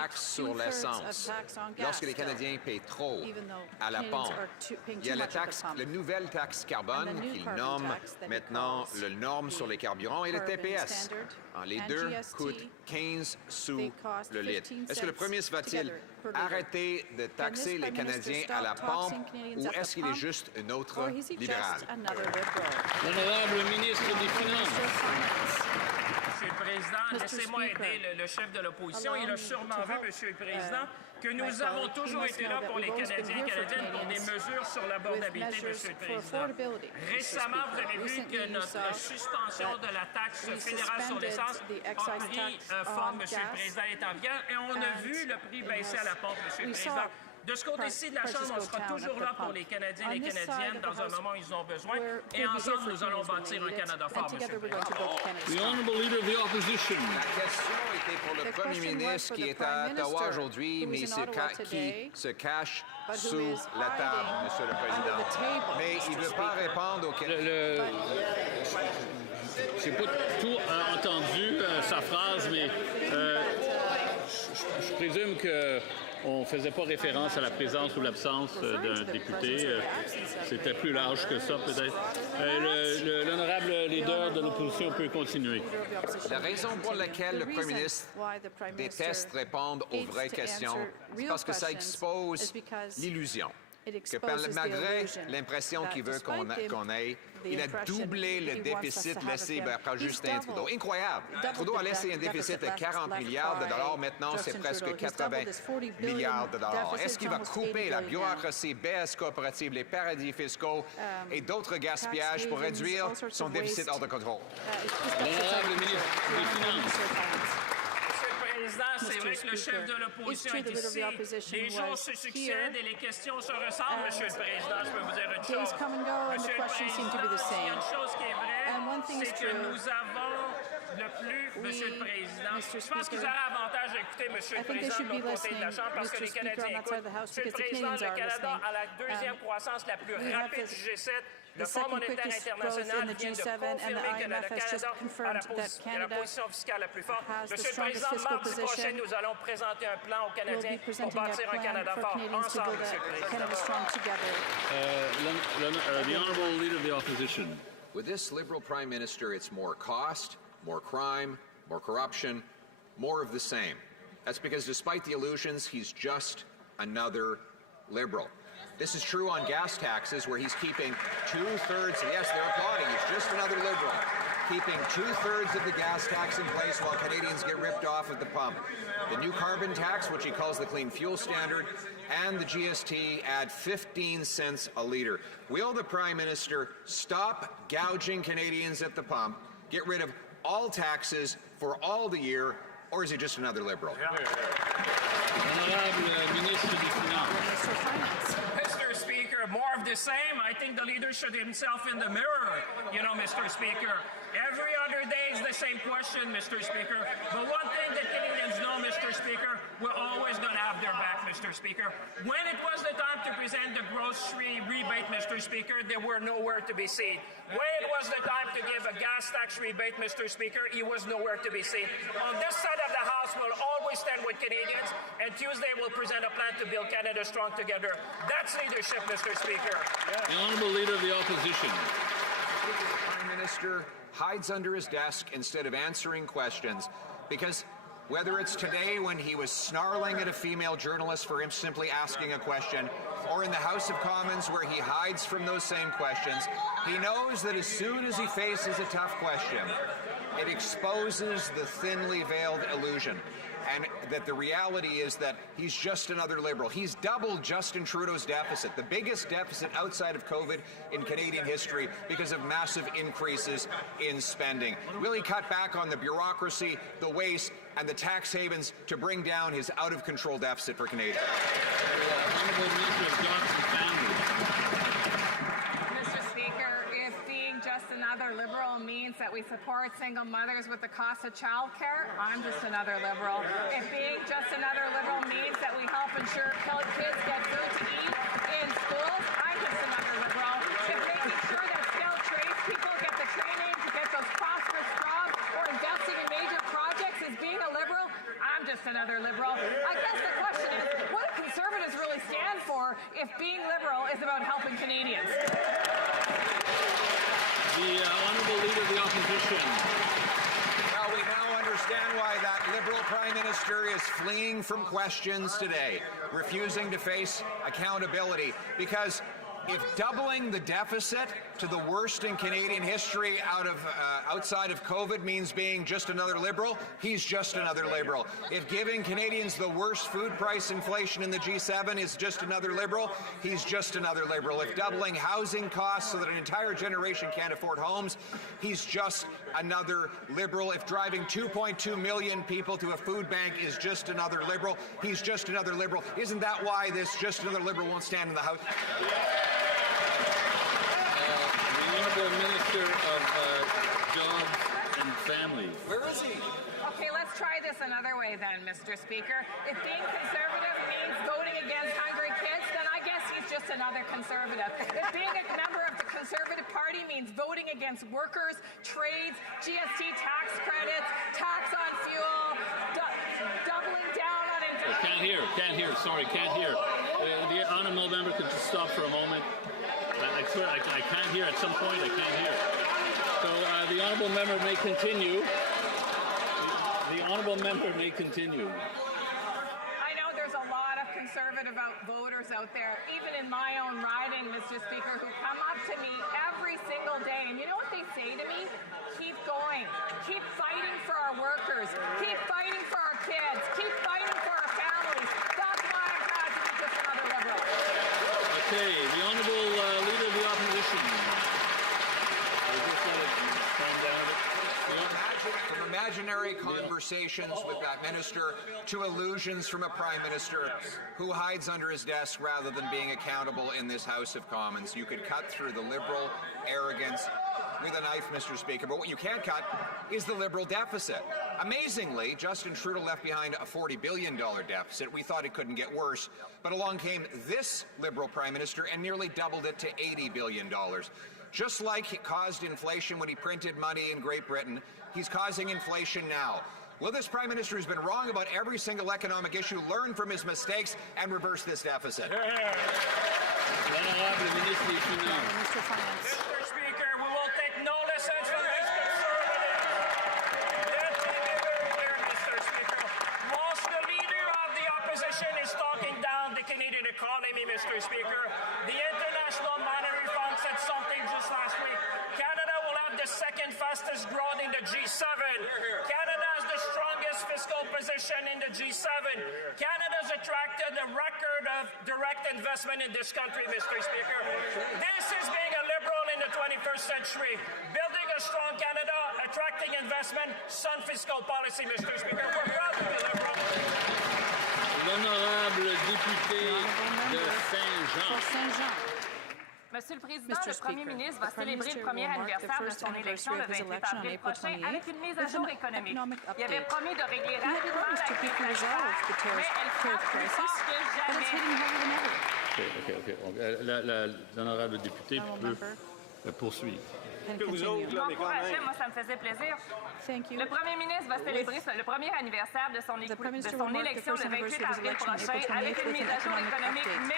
taxe sur l'essence. Lorsque les Canadiens payent trop à la pompe, il y a la nouvelle taxe carbone qu'ils nomment maintenant le norme sur les carburants et le TPS. Les deux coûtent 15 sous le litre. Est-ce que le premier ministre va-t-il arrêter de taxer les Canadiens à la pompe ou est-ce qu'il est juste un autre libéral? L'honorable ministre des Finances. Monsieur le Président, laissez-moi aider le chef de l'opposition. Il a sûrement vu, Monsieur le Président, que nous avons toujours été là pour les Canadiens et Canadiennes pour des mesures sur l'abordabilité, Monsieur le Président. Récemment, vous avez vu que notre suspension de la taxe fédérale sur l'essence a pris forme, Monsieur le Président, est en vigueur, et on a vu le prix baisser à la pompe, Monsieur le Président. De ce côté-ci de la Chambre, on sera toujours là pour les Canadiens et les Canadiennes dans un moment où ils ont besoin. Et ensemble, nous allons bâtir un Canada fort, M. le Président. The Honourable Leader of the Opposition. La question était pour le Premier ministre qui est à Ottawa aujourd'hui, mais qui se cache sous la table, Monsieur le Président. Mais il ne veut pas répondre aux questions. Je n'ai pas tout entendu, sa phrase, mais je présume qu'on ne faisait pas référence à la présence ou l'absence d'un député. C'était plus large que ça, peut-être. L'honorable leader de l'opposition peut continuer. La raison pour laquelle le Premier ministre déteste répondre aux vraies questions, c'est parce que ça expose l'illusion. Que malgré l'impression qu'il veut qu'on ait, il a doublé le déficit laissé par Justin Trudeau. Incroyable! Trudeau a laissé un déficit de 40 milliards de dollars. Maintenant, c'est presque 80 milliards de dollars. Est-ce qu'il va couper la bureaucratie, BS coopérative, les paradis fiscaux et d'autres gaspillages pour réduire son déficit hors de contrôle? L'honorable ministre des Finances. C'est vrai que le chef de l'opposition est ici. Les jours se succèdent et les questions se ressemblent, Monsieur le Président. Je peux vous dire une chose. Monsieur le Président, il y a une chose qui est vraie, c'est que nous avons le plus, Monsieur le Président. Je pense qu'ils auraient avantage à écouter Monsieur le Président de l'autre côté de la Chambre parce que les Canadiens écoutent. Monsieur le Président, le Canada a la deuxième croissance la plus rapide du G7. Le Fonds monétaire international vient de confirmer que le Canada a la position fiscale la plus forte. Monsieur le Président, mardi prochain, nous allons présenter un plan aux Canadiens pour bâtir un Canada fort. Ensemble, Monsieur le Président. The Honourable Leader of the Opposition. With this Liberal Prime Minister, it's more cost, more crime, more corruption, more of the same. That's because despite the illusions, he's just another Liberal. This is true on gas taxes, where he's keeping two-thirds, yes, they're applauding, he's just another Liberal, keeping two-thirds of the gas tax in place while Canadians get ripped off at the pump. The new carbon tax, which he calls the Clean Fuel Standard, and the GST add 15 cents a litre. Will the Prime Minister stop gouging Canadians at the pump, get rid of all taxes for all the year, or is he just another Liberal? Honorable Ministre des Finances. Mr. Speaker, more of the same. I think the leader should himself in the mirror, you know, Mr. Speaker. Every other day is the same question, Mr. Speaker. But one thing that Canadians know, Mr. Speaker, we're always going to have their back, Mr. Speaker. When it was the time to present the grocery rebate, Mr. Speaker, they were nowhere to be seen. When it was the time to give a gas tax rebate, Mr. Speaker, he was nowhere to be seen. On this side of the House, we'll always stand with Canadians, and Tuesday we'll present a plan to build Canada strong together. That's leadership, Mr. Speaker. The Honourable Leader of the Opposition. The Prime Minister hides under his desk instead of answering questions because whether it's today when he was snarling at a female journalist for him simply asking a question, or in the House of Commons where he hides from those same questions, he knows that as soon as he faces a tough question, it exposes the thinly veiled illusion. And that the reality is that he's just another Liberal. He's doubled Justin Trudeau's deficit, the biggest deficit outside of COVID in Canadian history because of massive increases in spending. Will he cut back on the bureaucracy, the waste, and the tax havens to bring down his out-of-control deficit for Canadians? Another Liberal means that we support single mothers with the cost of childcare, I'm just another Liberal. If being just another Liberal means that we help ensure kids get food to eat in schools, I'm just another Liberal. If making sure that skilled tradespeople get the training to get those prosperous jobs or investing in major projects is being a Liberal, I'm just another liberal. I guess the question is, what do Conservatives really stand for if being liberal is about helping Canadians? The Honourable Leader of the Opposition. Well, we now understand why that Liberal Prime Minister is fleeing from questions today, refusing to face accountability, because if doubling the deficit to the worst in Canadian history outside of COVID means being just another Liberal, he's just another Liberal. If giving Canadians the worst food price inflation in the G7 is just another Liberal, he's just another Liberal. If doubling housing costs so that an entire generation can't afford homes, he's just another Liberal. If driving 2.2 million people to a food bank is just another Liberal, he's just another Liberal. Isn't that why this just another Liberal won't stand in the House? Honourable Minister of Jobs and Families. Where is he? Okay, let's try this another way then, Mr. Speaker. If being Conservative means voting against hungry kids, then I guess he's just another Conservative. If being a member of the Conservative Party means voting against workers, trades, GST tax credits, tax on fuel, doubling down on Can't hear. Sorry, can't hear. The Honourable Member could just stop for a moment. I swear, I can't hear. At some point, I can't hear. So the Honourable Member may continue. The Honourable Member may continue. I know there's a lot of Conservative voters out there, even in my own riding, Mr. Speaker, who come up to me every single day. And you know what they say to me? Keep going. Keep fighting for our workers. Keep fighting for our kids. Keep fighting for our families. That's why I'm proud to be just another Liberal. Okay, the Honourable Leader of the Opposition. From imaginary conversations with that minister to illusions from a prime minister who hides under his desk rather than being accountable in this House of Commons. You could cut through the Liberal arrogance with a knife, Mr. Speaker, but what you can't cut is the Liberal deficit. Amazingly, Justin Trudeau left behind a $40 billion deficit. We thought it couldn't get worse, but along came this Liberal Prime Minister and nearly doubled it to $80 billion. Just like he caused inflation when he printed money in Great Britain, he's causing inflation now. Will this Prime Minister, who's been wrong about every single economic issue, learn from his mistakes and reverse this deficit? Minister Finance. Mr. Speaker, we will take no lessons from this Conservative. Let me be very clear, Mr. Speaker. Whilst the Leader of the Opposition is talking down the Canadian economy, Mr. Speaker, the International Monetary Fund said something just last week. Canada will have the second fastest growth in the G7. Canada has the strongest fiscal position in the G7. Canada's attracted a record of direct investment in this country, Mr. Speaker. This is being a Liberal in the 21st century. Building a strong Canada, attracting investment, sound fiscal policy, Mr. Speaker. We're proud to be Liberal. L'honorable député de Saint-Jean. Monsieur le Président, le Premier ministre va célébrer le premier anniversaire de son élection le 28 avril prochain avec une mise à jour économique. Il avait promis de régler rapidement la crise sanitaire, mais elle frappe plus fort que jamais. L'honorable député peut poursuivre. M'encourageait, moi ça me faisait plaisir. Le Premier ministre va célébrer le premier anniversaire de son élection le 28 avril prochain avec une mise à jour économique, mais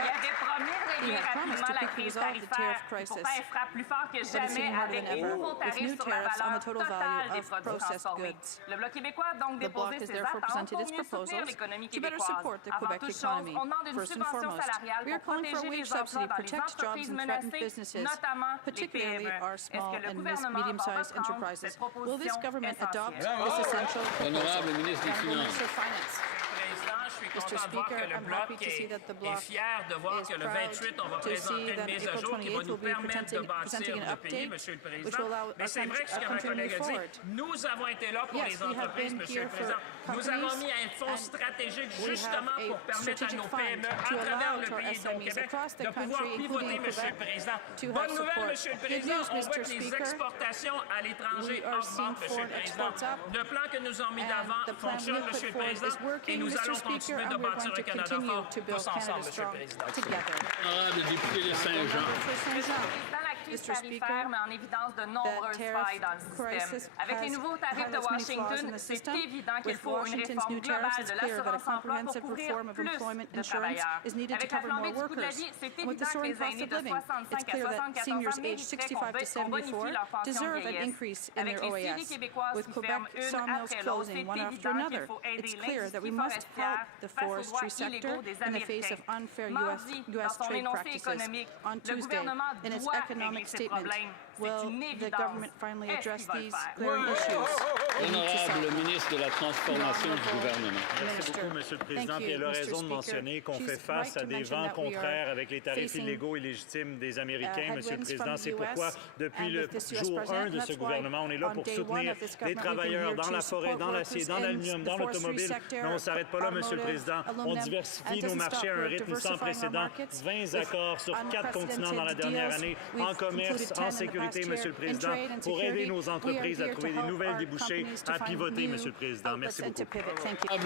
il avait promis de régler rapidement la crise tarifaire. Pourtant, elle frappe plus fort que jamais avec les nouveaux tarifs sur la valeur totale des produits transformés. Le Bloc québécois a donc déposé ses attentes pour mieux soutenir l'économie québécoise. Avant toute chose, on demande une subvention salariale pour protéger les emplois dans les entreprises menacées, notamment les PME. Est-ce que le gouvernement va reprendre cette proposition essentielle? Honorable ministre des Finances. Je suis content de voir que le Bloc est fier de voir que le 28, on va présenter une mise à jour qui va nous permettre de bâtir le pays, Monsieur le Président. Mais c'est vrai que ce que ma collègue a dit, nous avons été là pour les entreprises, Monsieur le Président. Nous avons mis un fonds stratégique justement pour permettre à nos PME à travers le pays, donc Québec, de pouvoir pivoter, Monsieur le Président. Bonne nouvelle, Monsieur le Président, on voit que les exportations à l'étranger augmentent, Monsieur le Président. Le plan que nous avons mis d'avant fonctionne, Monsieur le Président, et nous allons continuer de bâtir un Canada fort tous ensemble, Monsieur le Président. Honorable député de Saint-Jean. crise tarifaire met en évidence de nombreuses failles dans le système. Avec les nouveaux tarifs de Washington, c'est évident qu'il faut une réforme globale de l'assurance-emploi pour couvrir plus de travailleurs. Avec la flambée du coût de la vie, c'est évident que les aînés de 65 à 74 ans mériteraient qu'on bonifie leur pension vieillesse. Avec les scieries québécoises qui ferment une après l'autre, c'est évident qu'il faut aider l'industrie forestière face aux droits illégaux des Américains. Mardi, dans son énoncé économique, le gouvernement doit régler ces problèmes. C'est une évidence. Est-ce qu'il va le faire? Honorable ministre de la Transformation du gouvernement. Merci beaucoup, M. le Président. Puis elle a raison de mentionner qu'on fait face à des vents contraires avec les tarifs illégaux et légitimes des Américains, M. le Président. C'est pourquoi, depuis le jour 1 de ce gouvernement, on est là pour soutenir les travailleurs dans la forêt, dans l'acier, dans l'aluminium, dans l'automobile. Mais on ne s'arrête pas là, M. le Président. On diversifie nos marchés à un rythme sans précédent. 20 accords sur 4 continents dans la dernière année, en commerce, en sécurité, M. le Président, pour aider nos entreprises à trouver des nouvelles débouchés, à pivoter, M. le Président. Merci beaucoup.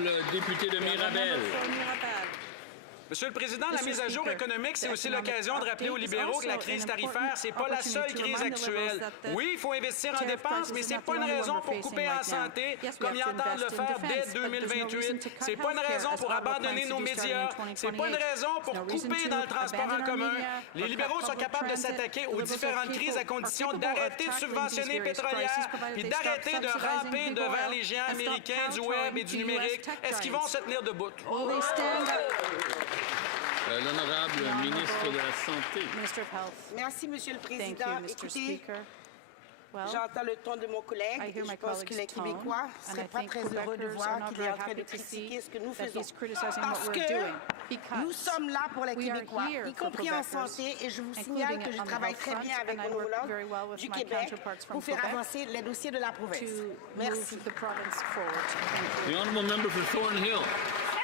Le député de Mirabel. Monsieur le Président, la mise à jour économique, c'est aussi l'occasion de rappeler aux libéraux que la crise tarifaire, c'est pas la seule crise actuelle. Oui, il faut investir en dépenses, mais c'est pas une raison pour couper en santé, comme ils entendent le faire dès 2028. C'est pas une raison pour abandonner nos médias. C'est pas une raison pour couper dans le transport en commun. Les libéraux sont capables de s'attaquer aux différentes crises à condition d'arrêter de subventionner les pétrolières, puis d'arrêter de ramper devant les géants américains du web et du numérique. Est-ce qu'ils vont se tenir debout? L'honorable ministre de la Santé. Merci, Monsieur le Président. Écoutez, j'entends le ton de mon collègue. Je pense que les Québécois ne seraient pas très heureux de voir qu'il est en train de critiquer ce que nous faisons. Parce que nous sommes là pour les Québécois, y compris en santé, et je vous signale que je travaille très bien avec mon homologue du Québec pour faire avancer les dossiers de la province. Merci. The honourable member for Thornhill.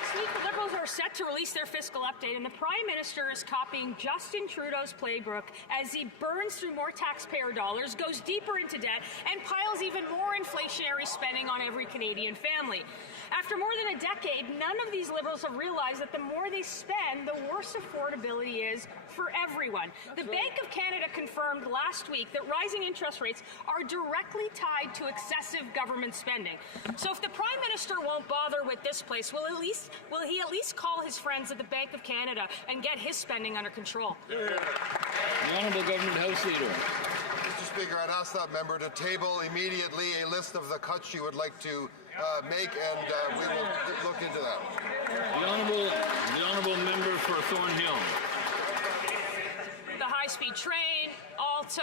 Next week, the Liberals are set to release their fiscal update, and the Prime Minister is copying Justin Trudeau's playbook as he burns through more taxpayer dollars, goes deeper into debt, and piles even more inflationary spending on every Canadian family. After more than a decade, none of these Liberals have realized that the more they spend, the worse affordability is for everyone. The Bank of Canada confirmed last week that rising interest rates are directly tied to excessive government spending. So if the Prime Minister won't bother with this place, will he at least call his friends at the Bank of Canada and get his spending under control? The Honourable Government House Leader. Mr. Speaker, I'd ask that member to table immediately a list of the cuts she would like to make, and we will look into that. The honourable member for Thornhill. The high-speed train, Alta,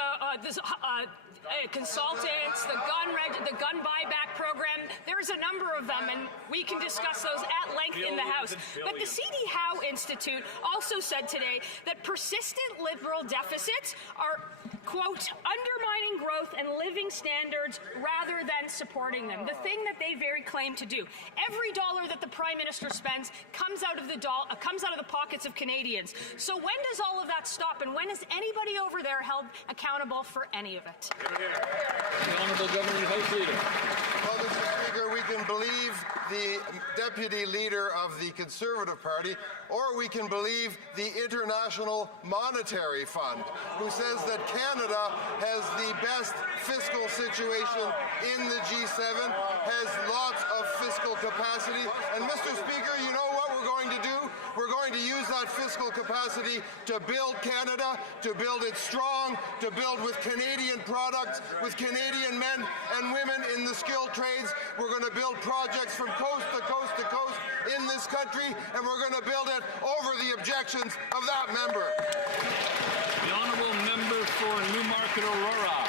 consultants, the gun buyback program. There's a number of them, and we can discuss those at length in the House. But the C.D. Howe Institute also said today that persistent Liberal deficits are, quote, undermining growth and living standards rather than supporting them. The thing that they very claim to do. Every dollar that the Prime Minister spends comes out of the pockets of Canadians. So when does all of that stop, and when is anybody over there held accountable for any of it? The Honourable Government House Leader. Well, Mr. Speaker, we can believe the Deputy Leader of the Conservative Party, or we can believe the International Monetary Fund, who says that Canada has the best fiscal situation in the G7, has lots of fiscal capacity. And, Mr. Speaker, you know what we're going to do? We're going to use that fiscal capacity to build Canada, to build it strong, to build with Canadian products, with Canadian men and women in the skilled trades. We're going to build projects from coast to coast to coast in this country, and we're going to build it over the objections of that member. The honourable member for Newmarket Aurora.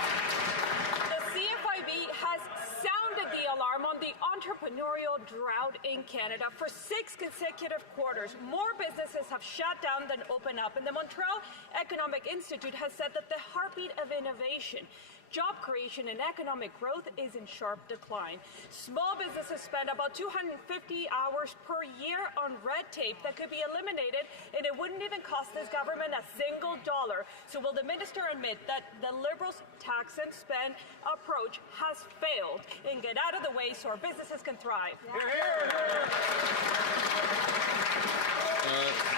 The CFIB has sounded the alarm on the entrepreneurial drought in Canada for 6 consecutive quarters. More businesses have shut down than opened up, and the Montreal Economic Institute has said that the heartbeat of innovation, job creation and economic growth is in sharp decline. Small businesses spend about 250 hours per year on red tape that could be eliminated, and it wouldn't even cost this government a single dollar. So will the minister admit that the Liberals' tax and spend approach has failed, and get out of the way so our businesses can thrive?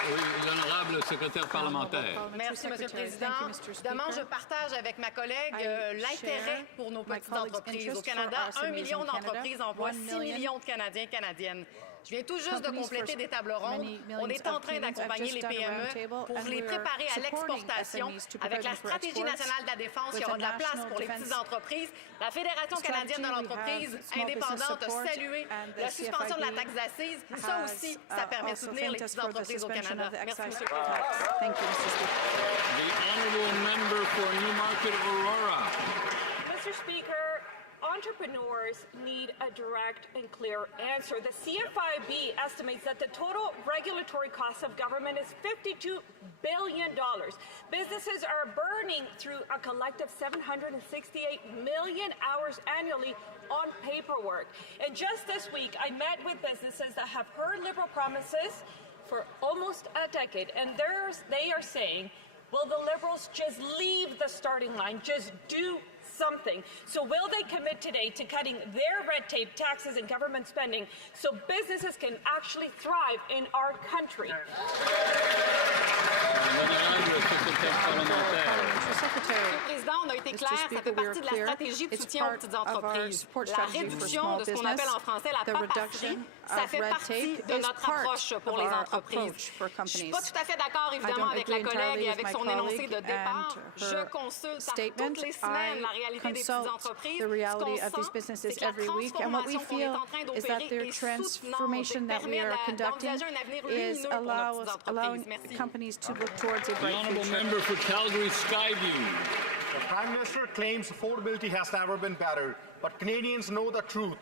Oui, l'honorable secrétaire parlementaire. Merci, M. le Président. Évidemment, je partage avec ma collègue l'intérêt pour nos petites entreprises. Au Canada, 1 million d'entreprises emploient 6 millions de Canadiens et Canadiennes. Je viens tout juste de compléter des tables rondes. On est en train d'accompagner les PME pour les préparer à l'exportation. Avec la stratégie nationale de la défense, il y aura de la place pour les petites entreprises. La Fédération canadienne de l'entreprise indépendante a salué la suspension de la taxe d'assises. Ça aussi, ça permet de soutenir les petites entreprises au Canada. Merci, M. le Président. The honourable member for Newmarket, Aurora. Mr. Speaker, entrepreneurs need a direct and clear answer. The CFIB estimates that the total regulatory cost of government is $52 billion. Businesses are burning through a collective 768 million hours annually on paperwork. And just this week, I met with businesses that have heard Liberal promises for almost a decade, and they are saying, will the Liberals just leave the starting line, just do something? So will they commit today to cutting their red tape, taxes, and government spending so businesses can actually thrive in our country? Monsieur le Président, on a été clair, ça fait partie de la stratégie de soutien aux petites entreprises. La réduction de ce qu'on appelle en français la paperasserie, ça fait partie de notre approche pour les entreprises. Je ne suis pas tout à fait d'accord, évidemment, avec la collègue et avec son énoncé de départ. Je consulte toutes les semaines la réalité des petites entreprises. Ce qu'on sent, c'est que la transformation qu'on est en train d'opérer est soutenante et permet d'envisager un avenir lumineux pour nos petites entreprises. Merci. The honourable member for Calgary Skyview. The Prime Minister claims affordability has never been better, but Canadians know the truth.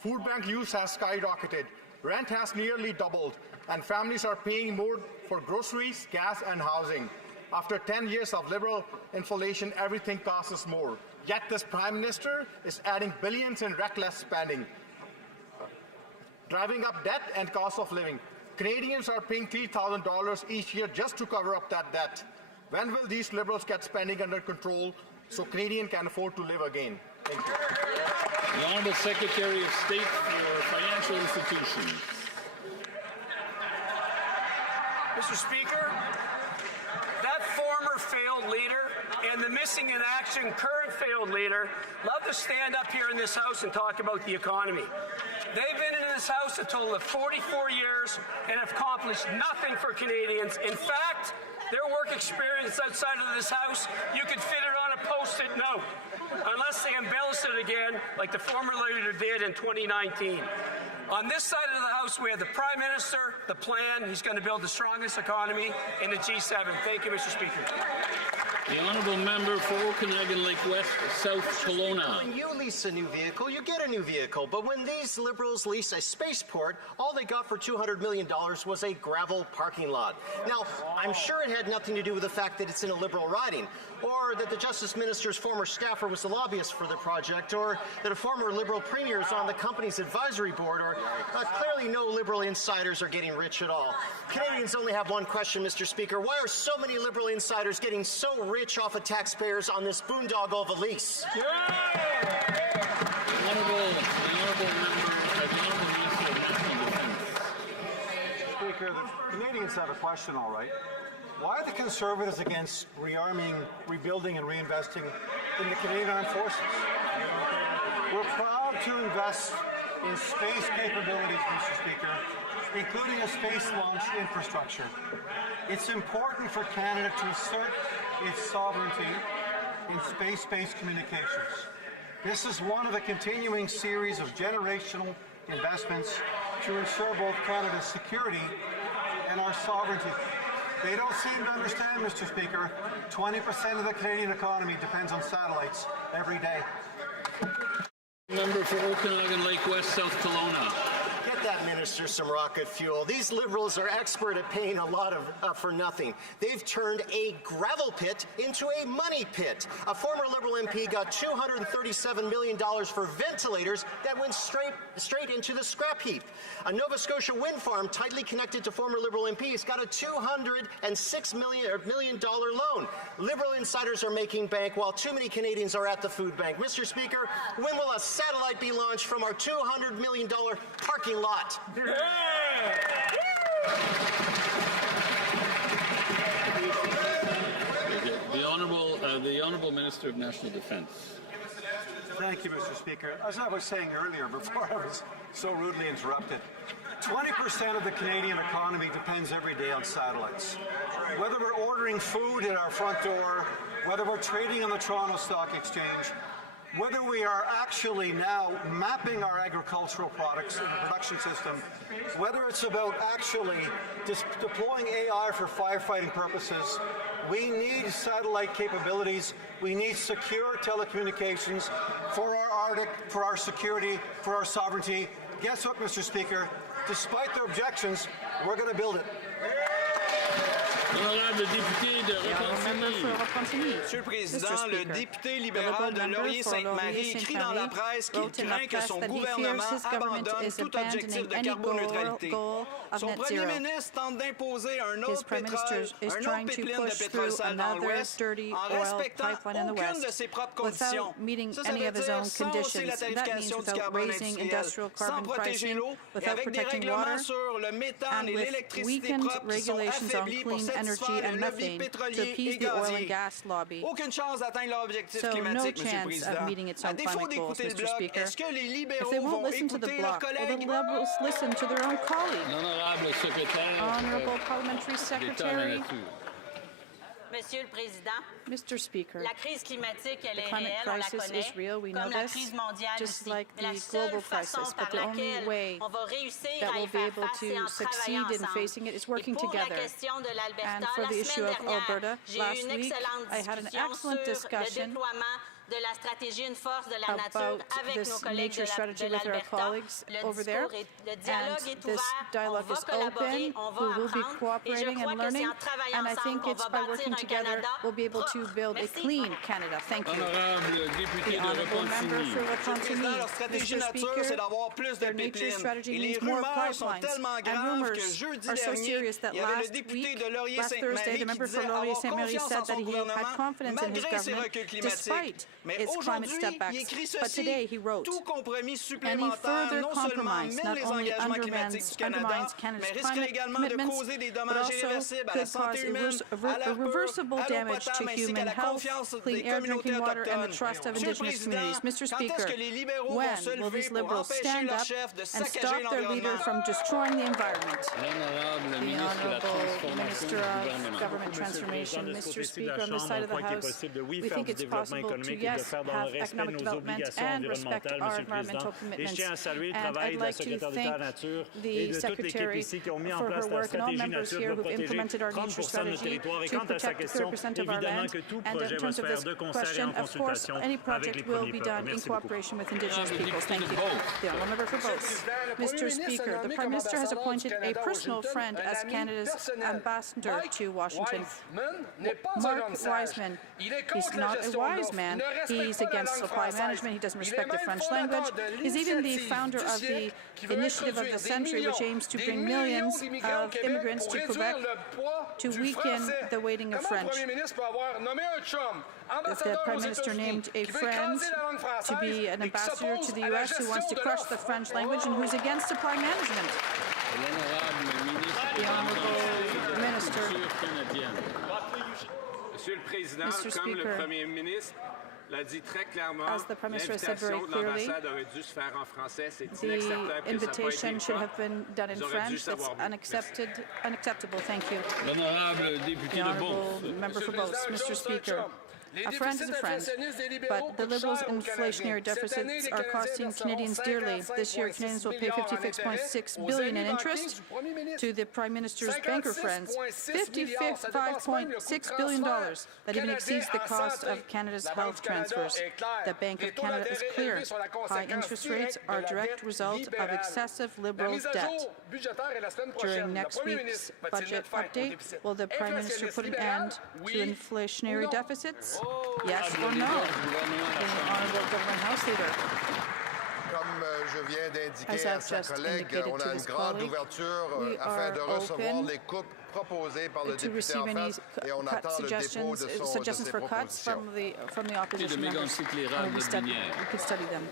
Food bank use has skyrocketed, rent has nearly doubled, and families are paying more for groceries, gas, and housing. After 10 years of Liberal inflation, everything costs more. Yet this Prime Minister is adding billions in reckless spending, driving up debt and cost of living. Canadians are paying $3,000 each year just to cover up that debt. When will these Liberals get spending under control so Canadians can afford to live again? Thank you. The Honourable Secretary of State for Financial Institutions. Mr. Speaker, that former failed leader and the missing in action current failed leader love to stand up here in this House and talk about the economy. They've been in this House a total of 44 years and have accomplished nothing for Canadians. In fact, their work experience outside of this House, you could fit it on a Post-it note, unless they embellish it again like the former leader did in 2019. On this side of the House, we have the Prime Minister, the plan. He's going to build the strongest economy in the G7. Thank you, Mr. Speaker. The honourable member for Okanagan Lake West, South Kelowna. When you lease a new vehicle, you get a new vehicle. But when these Liberals lease a spaceport, all they got for $200 million was a gravel parking lot. Now, I'm sure it had nothing to do with the fact that it's in a Liberal riding, or that the Justice Minister's former staffer was the lobbyist for the project, or that a former Liberal premier is on the company's advisory board, or clearly no Liberal insiders are getting rich at all. Canadians only have one question, Mr. Speaker. Why are so many Liberal insiders getting so rich off of taxpayers on this boondoggle of a lease? The honourable member of National Defence. Speaker, the Canadians have a question, all right. Why are the Conservatives against rearming, rebuilding, and reinvesting in the Canadian Armed Forces? We're proud to invest in space capabilities, Mr. Speaker, including a space launch infrastructure. It's important for Canada to assert its sovereignty in space-based communications. This is one of a continuing series of generational investments to ensure both Canada's security and our sovereignty. They don't seem to understand, Mr. Speaker. 20% of the Canadian economy depends on satellites every day. Member for Okanagan Lake West, South Kelowna. Get that minister some rocket fuel. These Liberals are expert at paying a lot of for nothing. They've turned a gravel pit into a money pit. A former Liberal MP got $237 million for ventilators that went straight into the scrap heap. A Nova Scotia wind farm tightly connected to former Liberal MPs got a $206 million loan. Liberal insiders are making bank while too many Canadians are at the food bank. Mr. Speaker, when will a satellite be launched from our $200 million parking lot? Minister of National Defense. Thank you, Mr. Speaker. As I was saying earlier, before I was so rudely interrupted, 20% of the Canadian economy depends every day on satellites. Whether we're ordering food at our front door, whether we're trading on the Toronto Stock Exchange, whether we are actually now mapping our agricultural products in the production system, whether it's about actually deploying AI for firefighting purposes, we need satellite capabilities. We need secure telecommunications for our Arctic, for our security, for our sovereignty. Guess what, Mr. Speaker? Despite their objections, we're going to build it. Honorable député de Repentigny. Monsieur le Président, le député libéral de Laurier-Sainte-Marie écrit dans la presse qu'il craint que son gouvernement abandonne tout objectif de carboneutralité. Son premier ministre tente d'imposer un autre pipeline de pétrole sale dans l'Ouest en respectant aucune de ses propres conditions. Ça veut dire sans hausser la tarification du carbone industriel, sans protéger l'eau et avec des règlements sur le méthane et l'électricité propre qui sont affaiblis pour satisfaire le lobby pétrolier et gazier. Aucune chance d'atteindre leur objectif climatique, Monsieur le Président. À défaut d'écouter le Bloc, est-ce que les libéraux vont écouter leurs collègues? L'honorable secrétaire d'État à la nature. Monsieur le Président, Mr. Speaker, la crise climatique, elle est climate réelle, on la crisis connaît, is real, we know comme la this, crise mondiale just aussi. like Mais la the seule global façon crisis, par but the only laquelle way on va réussir that à y we'll be faire able face, c'est en to succeed travaillant in ensemble. facing it is working Et pour together. la question de l'Alberta, And for la the issue semaine of Alberta, dernière, j'ai eu last une week, excellente I had an discussion excellent sur discussion le déploiement de la stratégie Une force de la nature about avec nos this collègues nature strategy de with our l'Alberta. colleagues over there. Le dialogue est And this ouvert, on dialogue va is collaborer, open, on va we will be apprendre. Et je cooperating crois and que c'est learning. en travaillant And I think ensemble it's qu'on by va working bâtir un together Canada we'll be able to build a Merci. clean Canada. Thank you. Honorable député The de honourable member Repentigny. for Repentigny. Leur stratégie Mr. nature, Speaker, c'est d'avoir plus de their nature pipelines. strategy Et les means more rumeurs sont pipelines. tellement And graves rumors que jeudi are so dernier, serious that il y avait le last député week, de last Laurier-Sainte-Marie Thursday, the qui member disait for avoir Laurier-Sainte-Marie confiance said en son that he gouvernement had confidence in his malgré ses government reculs climatiques. despite Mais its climate aujourd'hui, step backs. il écrit But today ceci, he wrote, tout compromis any supplémentaire further non seulement compromise mine not les only engagements climatiques du Canada, undermines Canada's mais risquerait climate également de commitments, causer des but dommages also irréversibles à la could santé cause humaine, à l'air pur, irreversible à l'eau damage to potable ainsi qu'à human la health, confiance clean des air, communautés drinking water, and autochtones. the trust of Monsieur le Indigenous Président, communities. Mr. quand est-ce Speaker, que les libéraux when vont se will lever these pour liberals empêcher stand leur up chef de and saccager stop their leader l'environnement? from destroying the environment? L'honorable The ministre de la Honourable Transformation Minister du of Gouvernement. Government Transformation, Mr. Speaker, on this side of the House, we think it's possible to, yes, have economic development and respect our environmental commitments. And I'd like to thank the Secretary for her work and all members here who've implemented our nature strategy to protect 30% of our land. And in terms of this question, of course, any project will be done in cooperation with Indigenous peoples. Thank you. The honourable member for Beauce. Mr. Speaker, the Prime Minister has appointed a personal friend as Canada's ambassador to Washington. Mark Wiseman, he's not a wise man. He's against supply management. He doesn't respect the French language. He's even the founder of the Initiative of the Century, which aims to bring millions of immigrants to Quebec to weaken the weighting of French. If the Prime Minister named a friend to be an ambassador to the U.S. who wants to crush the French language and who's against supply management. The Honourable Minister. Monsieur le Président, comme le Premier ministre l'a dit très clairement, l'invitation de l'ambassade aurait dû se faire en français. C'est inacceptable que ça n'a pas été should have been done in French. That's unacceptable. Thank you. L'honorable député de Beauce. Member for Beauce, Mr. Speaker. A friend is a friend, but the Liberals' inflationary deficits are costing Canadians dearly. This year, Canadians will pay $56.6 billion in interest to the Prime Minister's banker friends, $55.6 billion. That even exceeds the cost of Canada's health transfers. The Bank of Canada is clear. High interest rates are a direct result of excessive Liberal debt. During next week's budget update, will the Prime Minister put an end to inflationary deficits? Yes or no? The Honourable Government House Leader. Comme je viens d'indiquer à sa collègue, on a une grande ouverture afin de recevoir les coupes proposées par le député en face et on attend le dépôt de ses propositions. From the opposition members. We could study them.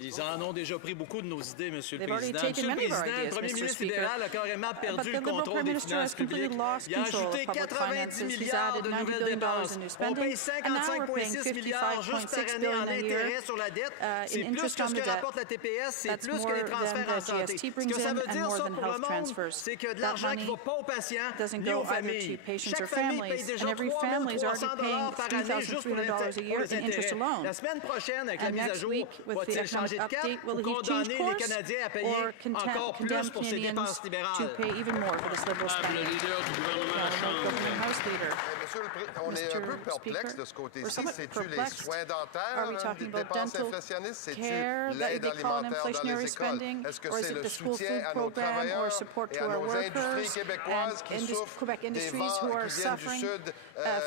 Ils en ont déjà pris beaucoup de nos idées, Monsieur le They've already Président. taken Monsieur le many of our Président, le ideas, premier Mr. ministre Speaker. libéral a carrément But perdu the le Liberal contrôle Prime des Minister finances has completely publiques. lost Il a control ajouté of public 90 finances. He's milliards added de $90 nouvelles billion dépenses. in new On spending, paye and now we're paying 55,6 milliards juste par $55.6 année en billion a year intérêts sur la dette. C'est in plus interest que on ce the que debt. rapporte la TPS, c'est That's plus que more les than transferts en the santé. GST Ce brings que ça in veut and dire, more ça, than pour le health monde, transfers. c'est que de That l'argent qui ne money va pas aux patients doesn't ni go aux either familles. to patients Chaque or famille paye families, déjà and every family is already paying $3,300 par année juste pour $3,300 a year in interest intérêts. alone. La semaine prochaine, avec la And mise à next jour, week, with the va-t-il economic changer de cap update, will ou he change condamner les course Canadiens à payer or encore plus condemn pour ces Canadians dépenses to libérales? pay even more for this liberal spending? Le leader du gouvernement à la Chambre. Government House Leader. Monsieur le Président, on est un peu perplexe de ce côté-ci. C'est-tu les soins Are dentaires, we des talking about dépenses dental inflationnistes? C'est-tu care that l'aide they call alimentaire dans inflationary les écoles? spending? Est-ce que Or is c'est it le the school soutien food à nos program travailleurs or support et to à our nos industries workers québécoises qui souffrent Quebec des industries vents who are qui viennent du suffering Sud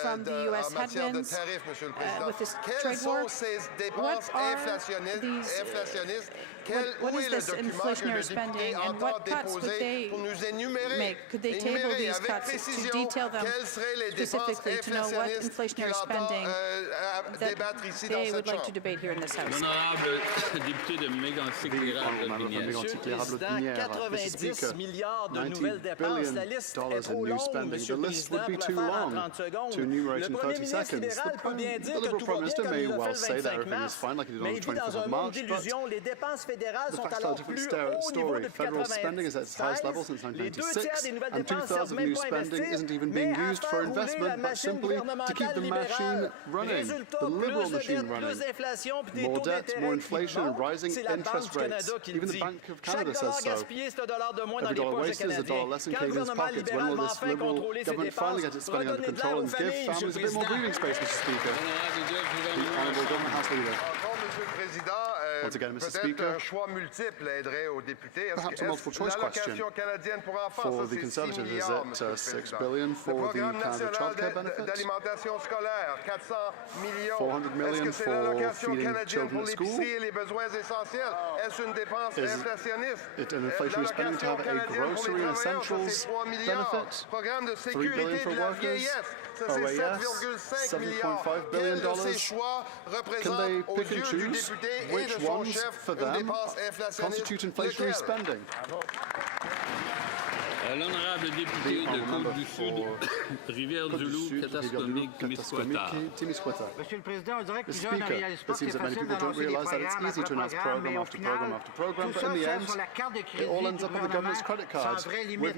from the U.S. en matière de headwinds tarifs, Monsieur le Président? with this Quelles trade sont war? ces dépenses What are inflationnistes? what Où is est le this document que inflationary le député spending and entend what cuts would déposer they pour nous énumérer, make? Could they table énumérer these avec cuts to précision detail them quelles seraient les dépenses specifically to know what inflationnistes qu'il inflationary entend spending débattre ici dans they cette would like to Chambre? debate here in this House? L'honorable député de Mégantic-Lérable-Binière. Monsieur le Président, 90 milliards de nouvelles dépenses. La liste est trop longue, Monsieur le Président, pour la faire en 30 secondes. Le premier ministre libéral peut bien dire que tout va bien comme il l'a fait le 25 mars, mais il vit dans un monde d'illusions. Les dépenses fédérales sont alors plus haut niveau depuis 1996. Les 2/3 des nouvelles dépenses ne servent même pas à investir, mais à faire rouler la machine gouvernementale libérale. Résultat, plus d'inflation puis des taux d'intérêt qui montent. C'est la Banque du Canada qui le dit. Chaque dollar gaspillé, c'est un dollar de moins dans les poches des Canadiens. Quand le gouvernement libéral va enfin contrôler ses dépenses, redonnez de l'air aux familles, Monsieur le Président. Monsieur le Président, peut-être un choix multiple aiderait aux députés. Est-ce que l'allocation canadienne pour enfants, ça c'est 6 milliards, Monsieur le Président. Le programme national d'alimentation scolaire, 400 millions. Est-ce que c'est l'allocation canadienne pour l'épicerie et les besoins essentiels? Est-ce une dépense inflationniste? L'allocation canadienne pour les travailleurs, ça c'est 3 milliards. Programme de sécurité de la vieillesse, ça c'est 7,5 milliards. Quel de ces choix représente aux yeux du député et de son chef une dépense inflationniste? L'honorable député de Côte-du-Sud, Rivière-du-Loup, Katascomique, Témiscouata. Monsieur le Président, on dirait que plusieurs ne réalisent pas que c'est facile d'annoncer des programmes après programme, mais au final, tout ça sert sur la carte de crédit du gouvernement sans vraie limite.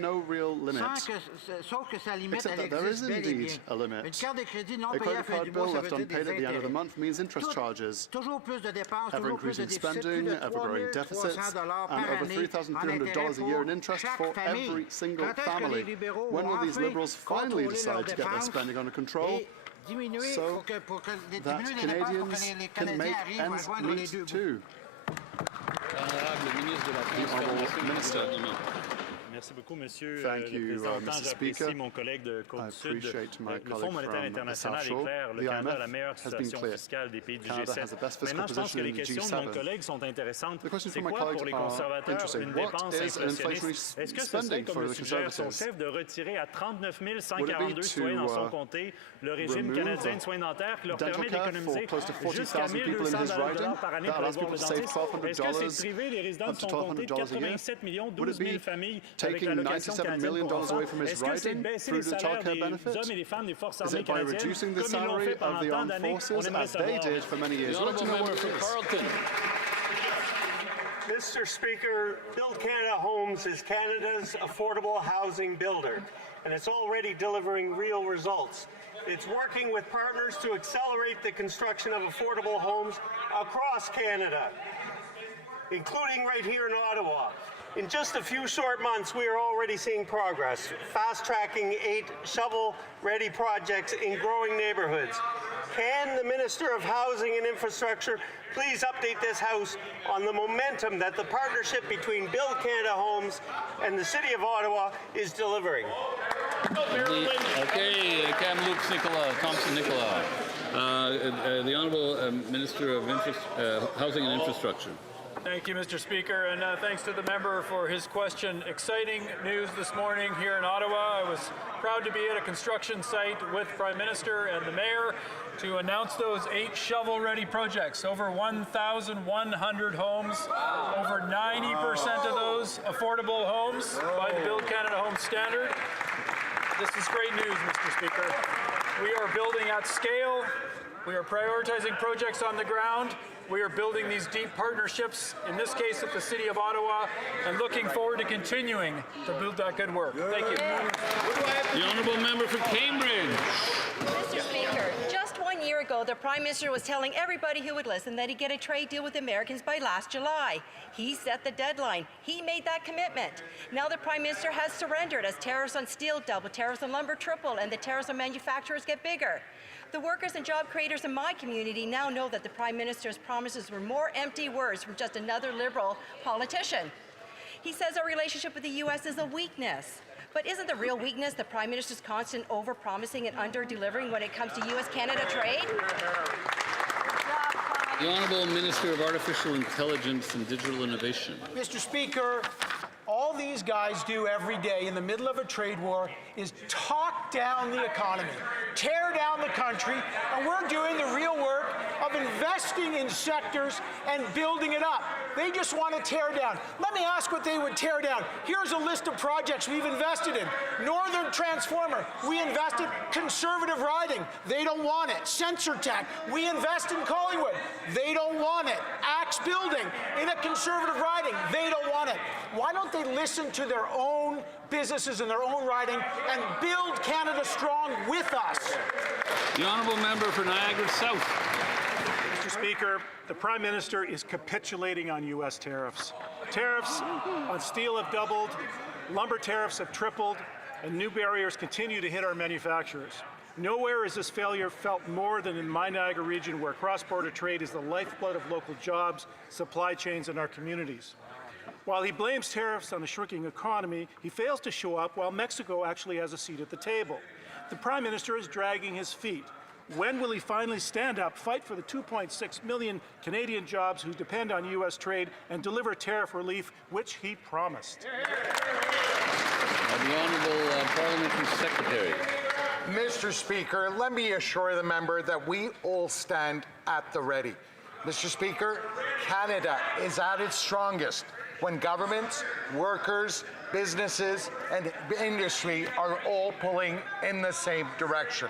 Sauf que sa limite, elle existe bel et bien. Une carte de crédit non payée à fin du mois, ça veut dire des intérêts. Toujours plus de dépenses, toujours plus de déficits, plus de $3,300 par année en intérêts pour chaque famille. Single family. When will these Liberals finally decide to get their spending under control so that Canadians can make ends meet too? The Honourable Minister. Merci beaucoup, Monsieur Thank le you, Président. Mr. J'apprécie Speaker. mon collègue de Côte-du-Sud. Le Fonds monétaire international est clair. Le Canada a la meilleure situation fiscale des pays du G7. Maintenant, je pense que les questions de mon collègue sont intéressantes. C'est quoi pour les conservateurs une dépense inflationniste? Est-ce que ce serait, comme le suggère son chef, de retirer à 39 142 citoyens dans son comté le régime canadien de soins dentaires qui leur permet d'économiser jusqu'à 1 200 $ par année pour avoir le dentiste? Est-ce que c'est de priver les résidents de son comté de 87 12 000 familles avec l'allocation canadienne pour enfants? Est-ce que c'est de baisser les salaires des hommes et des femmes des forces armées canadiennes comme ils l'ont fait pendant tant d'années? On aimerait savoir. Mr. Speaker, Build Canada Homes is Canada's affordable housing builder, and it's already delivering real results. It's working with partners to accelerate the construction of affordable homes across Canada, including right here in Ottawa. In just a few short months, we are already seeing progress, fast-tracking 8 shovel-ready projects in growing neighborhoods. Can the Minister of Housing and Infrastructure please update this House on the momentum that the partnership between Build Canada Homes and the City of Ottawa is delivering? Okay, Kamloops Nicola, Thompson Nicola. The Honourable Minister of Housing and Infrastructure. Thank you, Mr. Speaker, and thanks to the member for his question. Exciting news this morning here in Ottawa. I was proud to be at a construction site with Prime Minister and the Mayor to announce those 8 shovel-ready projects. Over 1,100 homes, over 90% of those affordable homes by the Build Canada Home Standard. This is great news, Mr. Speaker. We are building at scale. We are prioritizing projects on the ground. We are building these deep partnerships, in this case with the City of Ottawa, and looking forward to continuing to build that good work. Thank you. The Honourable Member for Cambridge. Mr. Speaker, just 1 year ago, the Prime Minister was telling everybody who would listen that he'd get a trade deal with Americans by last July. He set the deadline. He made that commitment. Now the Prime Minister has surrendered as tariffs on steel double, tariffs on lumber triple, and the tariffs on manufacturers get bigger. The workers and job creators in my community now know that the Prime Minister's promises were more empty words from just another Liberal politician. He says our relationship with the U.S. is a weakness. But isn't the real weakness the Prime Minister's constant over-promising and under-delivering when it comes to U.S.-Canada trade? The Honourable Minister of Artificial Intelligence and Digital Innovation. Mr. Speaker, all these guys do every day in the middle of a trade war is talk down the economy, tear down the country, and we're doing the real work of investing in sectors and building it up. They just want to tear down. Let me ask what they would tear down. Here's a list of projects we've invested in. Northern Transformer, we invested. Conservative riding, they don't want it. Sensor Tech, we invest in Collingwood. They don't want it. Axe Building, in a conservative riding, they don't want it. Why don't they listen to their own businesses and their own riding and build Canada strong with us? The Honourable Member for Niagara South. Mr. Speaker, the Prime Minister is capitulating on U.S. tariffs. Tariffs on steel have doubled, lumber tariffs have tripled, and new barriers continue to hit our manufacturers. Nowhere is this failure felt more than in my Niagara region, where cross-border trade is the lifeblood of local jobs, supply chains, and our communities. While he blames tariffs on the shrinking economy, he fails to show up while Mexico actually has a seat at the table. The Prime Minister is dragging his feet. When will he finally stand up, fight for the 2.6 million Canadian jobs who depend on U.S. trade, and deliver tariff relief, which he promised? The Honourable Parliamentary Secretary. Mr. Speaker, let me assure the member that we all stand at the ready. Mr. Speaker, Canada is at its strongest when governments, workers, businesses, and industry are all pulling in the same direction.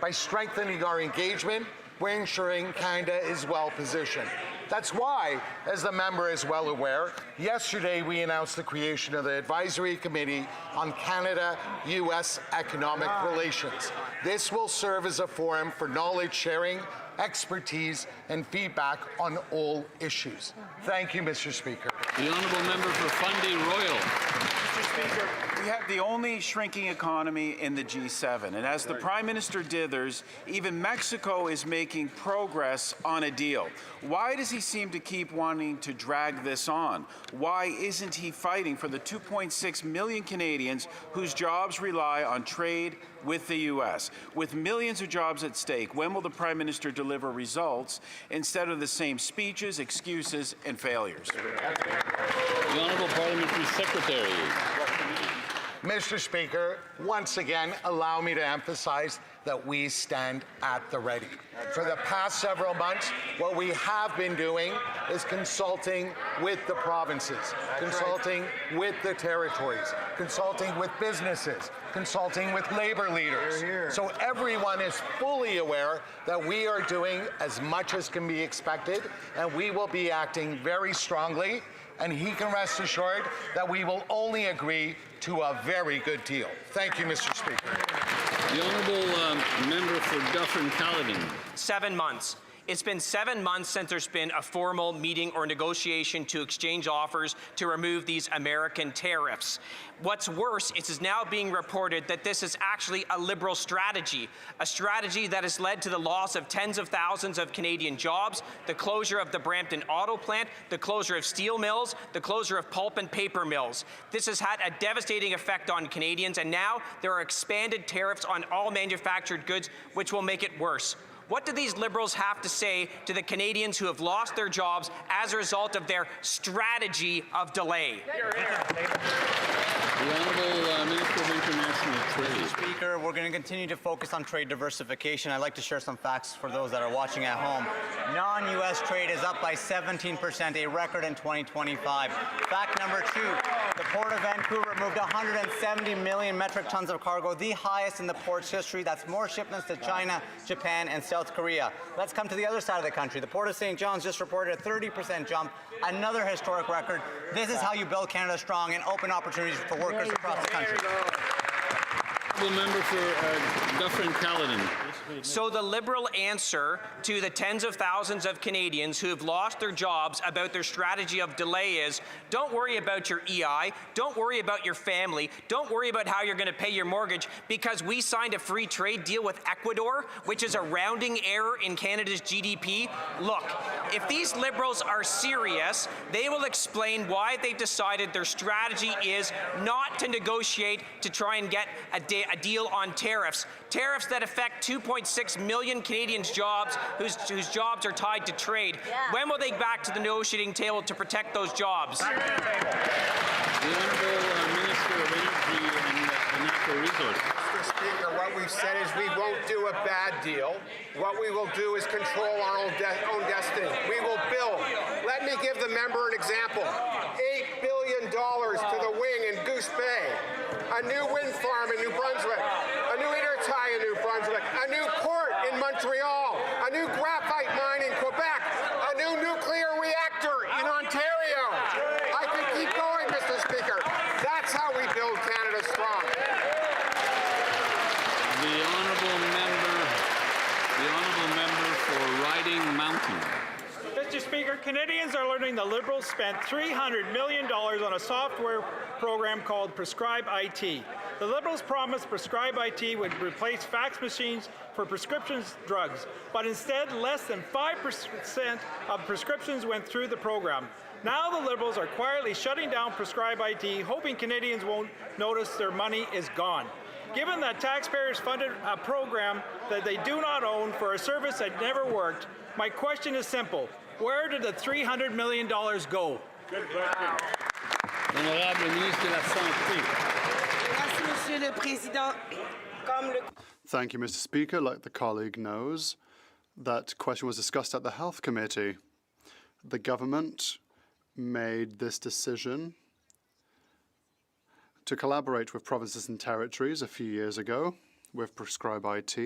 By strengthening our engagement, we're ensuring Canada is well positioned. That's why, as the member is well aware, yesterday we announced the creation of the Advisory Committee on Canada-U.S. Economic Relations. This will serve as a forum for knowledge sharing, expertise, and feedback on all issues. Thank you, Mr. Speaker. The Honourable Member for Fundy Royal. Mr. Speaker, we have the only shrinking economy in the G7, and as the Prime Minister dithers, even Mexico is making progress on a deal. Why does he seem to keep wanting to drag this on? Why isn't he fighting for the 2.6 million Canadians whose jobs rely on trade with the U.S.? With millions of jobs at stake, when will the Prime Minister deliver results instead of the same speeches, excuses, and failures? The Honourable Parliamentary Secretary. Mr. Speaker, once again, allow me to emphasize that we stand at the ready. For the past several months, what we have been doing is consulting with the provinces, consulting with the territories, consulting with businesses, consulting with labor leaders. So everyone is fully aware that we are doing as much as can be expected, and we will be acting very strongly, and he can rest assured that we will only agree to a very good deal. Thank you, Mr. Speaker. The Honourable Member for Dufferin-Caledon. 7 months. It's been 7 months since there's been a formal meeting or negotiation to exchange offers to remove these American tariffs. What's worse, it is now being reported that this is actually a Liberal strategy, a strategy that has led to the loss of tens of thousands of Canadian jobs, the closure of the Brampton auto plant, the closure of steel mills, the closure of pulp and paper mills. This has had a devastating effect on Canadians, and now there are expanded tariffs on all manufactured goods, which will make it worse. What do these Liberals have to say to the Canadians who have lost their jobs as a result of their strategy of delay? The Honourable Minister of International Trade. Mr. Speaker, we're going to continue to focus on trade diversification. I'd like to share some facts for those that are watching at home. Non-U.S. trade is up by 17%, a record in 2025. Fact number 2, the Port of Vancouver moved 170 million metric tons of cargo, the highest in the port's history. That's more shipments to China, Japan, and South Korea. Let's come to the other side of the country. The Port of St. John's just reported a 30% jump, another historic record. This is how you build Canada strong and open opportunities for workers across the country. The member for Dufferin-Caledon. So the Liberal answer to the tens of thousands of Canadians who have lost their jobs about their strategy of delay is, don't worry about your EI, don't worry about your family, don't worry about how you're going to pay your mortgage, because we signed a free trade deal with Ecuador, which is a rounding error in Canada's GDP. Look, if these Liberals are serious, they will explain why they've decided their strategy is not to negotiate to try and get a deal on tariffs. Tariffs that affect 2.6 million Canadians' jobs whose jobs are tied to trade. Yeah. When will they get back to the negotiating table to protect those jobs? The Honourable Minister of Energy and Natural Resources. Mr. Speaker, what we've said is we won't do a bad deal. What we will do is control our own destiny. We will build. Let me give the member an example. $8 billion to the Wing in Goose Bay. A new wind farm in New Brunswick, a new intertie in New Brunswick, a new port in Montreal, a new graphite mine in Quebec, a new nuclear reactor in Ontario. I can keep going, Mr. Speaker. That's how we build Canada strong. The honourable member for Riding Mountain. Mr. Speaker, Canadians are learning the Liberals spent $300 million on a software program called Prescribe IT. The Liberals promised Prescribe IT would replace fax machines for prescription drugs, but instead less than 5% of prescriptions went through the program. Now the Liberals are quietly shutting down Prescribe IT, hoping Canadians won't notice their money is gone. Given that taxpayers funded a program that they do not own for a service that never worked, my question is simple. Where did the $300 million go? Honorable Ministre de la Santé. Merci, Monsieur le Président. Thank you, Mr. Speaker. Like the colleague knows, that question was discussed at the Health Committee. The government made this decision to collaborate with provinces and territories a few years ago with Prescribe IT.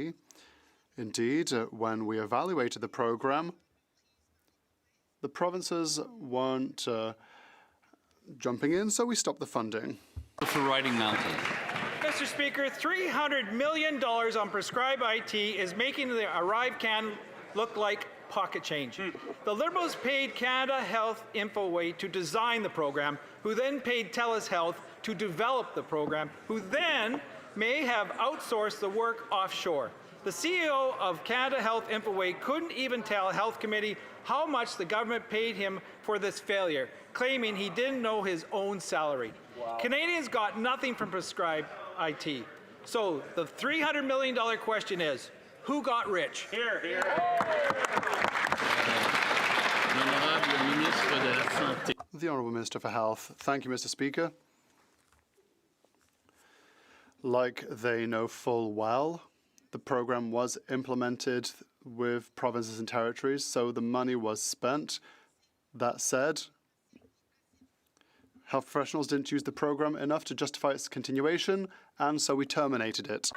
Indeed, when we evaluated the program, the provinces weren't jumping in, so we stopped the funding. For Riding Mountain. Mr. Speaker, $300 million on Prescribe IT is making the Arrive Can look like pocket change. The Liberals paid Canada Health Infoway to design the program, who then paid TELUS Health to develop the program, who then may have outsourced the work offshore. The CEO of Canada Health Infoway couldn't even tell Health Committee how much the government paid him for this failure, claiming he didn't know his own salary. Wow. Canadians got nothing from Prescribe IT. So the $300 million question is, who got rich? Here, here. The Honourable Minister for Health. Thank you, Mr. Speaker. Like they know full well, the program was implemented with provinces and territories, so the money was spent. That said, health professionals didn't use the program enough to justify its continuation, and so we terminated it.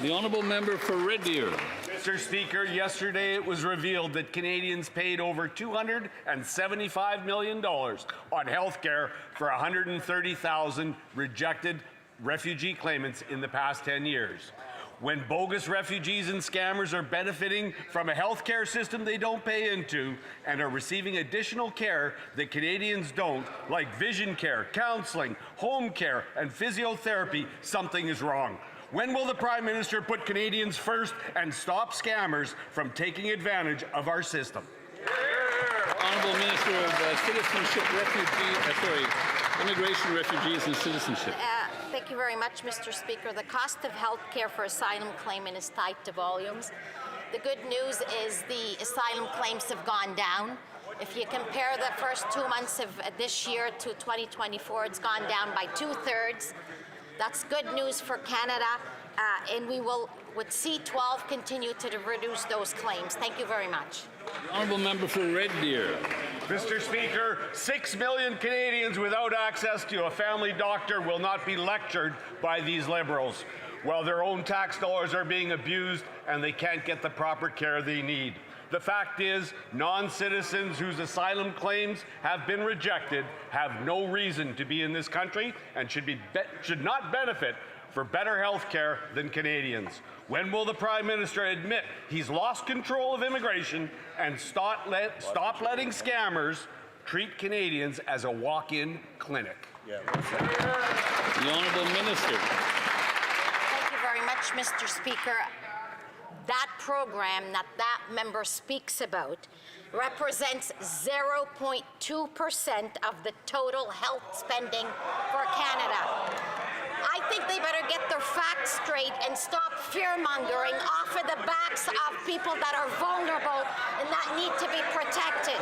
The honourable member for Red Deer. Mr. Speaker, yesterday it was revealed that Canadians paid over $275 million on health care for 130,000 rejected refugee claimants in the past 10 years. When bogus refugees and scammers are benefiting from a health care system they don't pay into and are receiving additional care that Canadians don't, like vision care, counselling, home care, and physiotherapy, something is wrong. When will the Prime Minister put Canadians first and stop scammers from taking advantage of our system? Honourable Minister of Immigration, Refugees and Citizenship. Thank you very much, Mr. Speaker. The cost of health care for asylum claimant is tied to volumes. The good news is the asylum claims have gone down. If you compare the first 2 months of this year to 2024, it's gone down by 2/3. That's good news for Canada, and we will, with C-12, continue to reduce those claims. Thank you very much. Honourable member for Red Deer. Mr. Speaker, 6 million Canadians without access to a family doctor will not be lectured by these Liberals, while their own tax dollars are being abused and they can't get the proper care they need. The fact is, non-citizens whose asylum claims have been rejected have no reason to be in this country and should not benefit for better health care than Canadians. When will the Prime Minister admit he's lost control of immigration and stop letting scammers treat Canadians as a walk-in clinic? The Honourable Minister. Thank you very much, Mr. Speaker. That program that member speaks about represents 0.2% of the total health spending for Canada. I think they better get their facts straight and stop fear-mongering off of the backs of people that are vulnerable and that need to be protected.